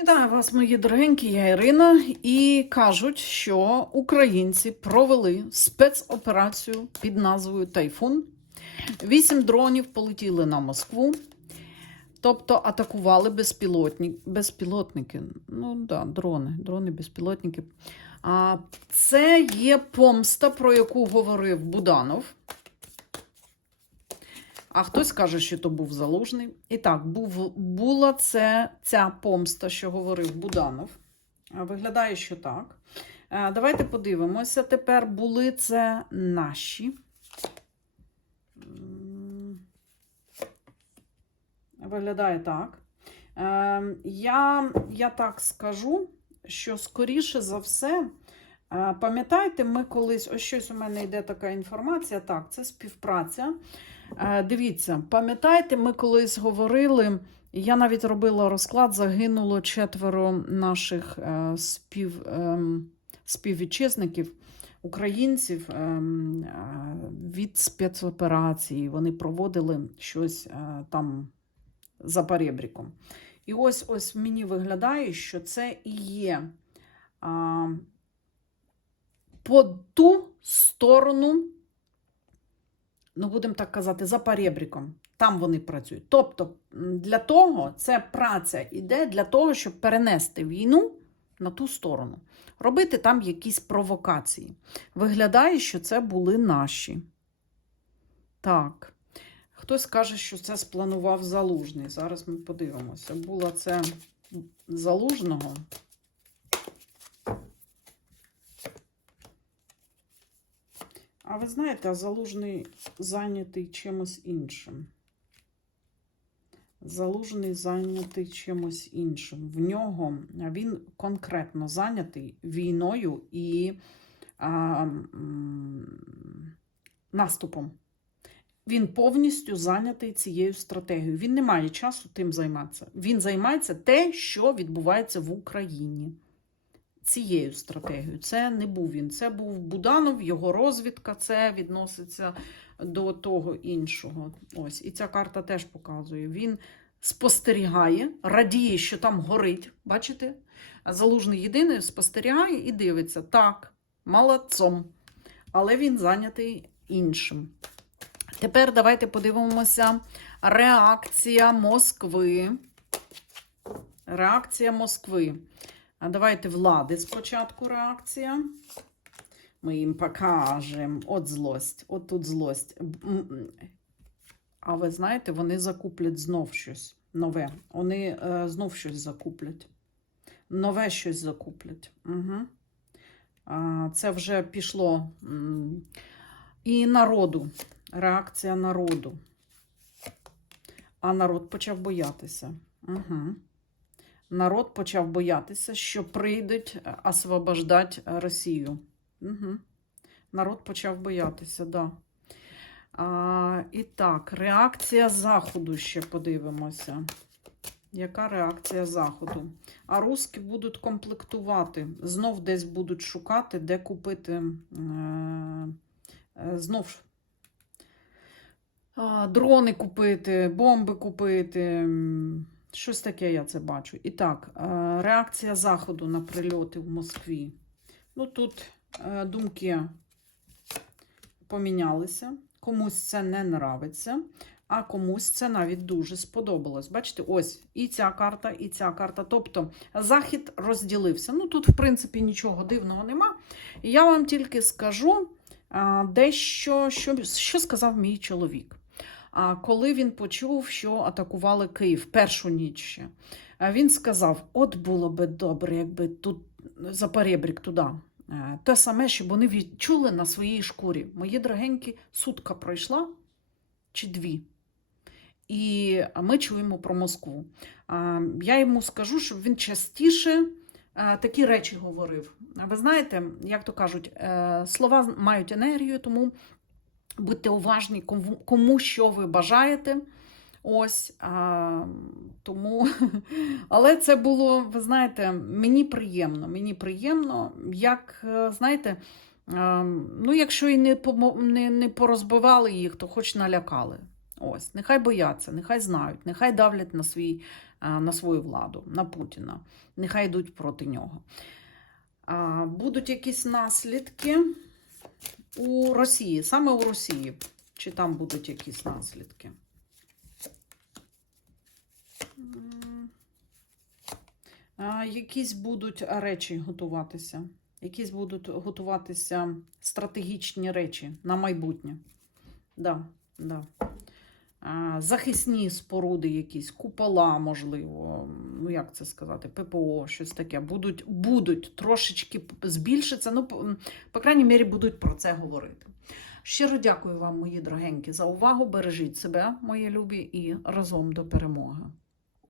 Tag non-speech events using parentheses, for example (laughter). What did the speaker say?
Вітаю вас, мої дорогенькі, я Ірина. І кажуть, що українці провели спецоперацію під назвою Тайфун. Вісім дронів полетіли на Москву, тобто атакували безпілотні, безпілотники. Ну да, дрони, дрони, безпілотники. А це є помста, про яку говорив Буданов. А хтось каже, що то був залужний. І так, був, була це ця помста, що говорив Буданов. Виглядає, що так. Давайте подивимося. Тепер були це наші. Виглядає так. Е, Я, я так скажу, що скоріше за все. Пам'ятаєте, ми колись, ось щось у мене йде така інформація. Так, це співпраця. Дивіться, пам'ятаєте, ми колись говорили, я навіть робила розклад, загинуло четверо наших е, спів, ем, співвітчизників, українців ем, від спецоперації. Вони проводили щось е, там за перебріком. І ось ось мені виглядає, що це і є по ту сторону ну будемо так казати, за перебріком. Там вони працюють. Тобто, для того це праця йде для того, щоб перенести війну на ту сторону, робити там якісь провокації. Виглядає, що це були наші. Так. Хтось каже, що це спланував залужний. Зараз ми подивимося. Була це залужного. А ви знаєте, залужний зайнятий чимось іншим. Залужний зайнятий чимось іншим. В нього він конкретно зайнятий війною і а, наступом. Він повністю зайнятий цією стратегією. Він не має часу тим займатися. Він займається те, що відбувається в Україні цією стратегією. Це не був він. Це був Буданов, його розвідка, це відноситься до того іншого. Ось. І ця карта теж показує. Він спостерігає, радіє, що там горить. Бачите? Залужний єдиний спостерігає і дивиться. Так, молодцом. Але він зайнятий іншим. Тепер давайте подивимося реакція Москви. Реакція Москви. А давайте влади спочатку реакція. Ми їм покажемо. От злость, от тут злость. А ви знаєте, вони закуплять знов щось нове. Вони е, знов щось закуплять. Нове щось закуплять. Угу. А, це вже пішло. І народу. Реакція народу. А народ почав боятися. Угу народ почав боятися, що прийдуть е, освобождати Росію. Угу. Народ почав боятися, да. А, і так, реакція Заходу ще подивимося. Яка реакція Заходу? А руски будуть комплектувати, знов десь будуть шукати, де купити е, е, знов дрони купити, бомби купити. Щось таке я це бачу. І так, е, реакція Заходу на прильоти в Москві. Ну, тут е, думки помінялися. Комусь це не нравиться, а комусь це навіть дуже сподобалось. Бачите, ось і ця карта, і ця карта. Тобто Захід розділився. Ну, тут, в принципі, нічого дивного нема. Я вам тільки скажу е, дещо, що, що сказав мій чоловік. Коли він почув, що атакували Київ першу ніч ще, він сказав: от було би добре, якби тут за перебрік туди. Е, Те саме, щоб вони відчули на своїй шкурі. Мої дорогенькі, сутка пройшла чи дві. І ми чуємо про Москву. Я йому скажу, щоб він частіше е, такі речі говорив. Ви знаєте, як то кажуть, е, слова мають енергію, тому Будьте уважні, кому, що ви бажаєте. Ось а, тому, (laughs) але це було, ви знаєте, мені приємно. Мені приємно, як е, знаєте, а, ну, якщо і не, не, не порозбивали їх, то хоч налякали. Ось, нехай бояться, нехай знають, нехай давлять на свій на свою владу, на Путіна. Нехай йдуть проти нього. А, Будуть якісь наслідки у Росії, саме у Росії. Чи там будуть якісь наслідки? Якісь будуть речі готуватися. Якісь будуть готуватися стратегічні речі на майбутнє. Да, да. Захисні споруди, якісь, купола, можливо, ну як це сказати, ППО, щось таке. Будуть, будуть трошечки збільшиться. Ну, по крайній мірі, будуть про це говорити. Щиро дякую вам, мої дорогенькі, за увагу. Бережіть себе, мої любі, і разом до перемоги.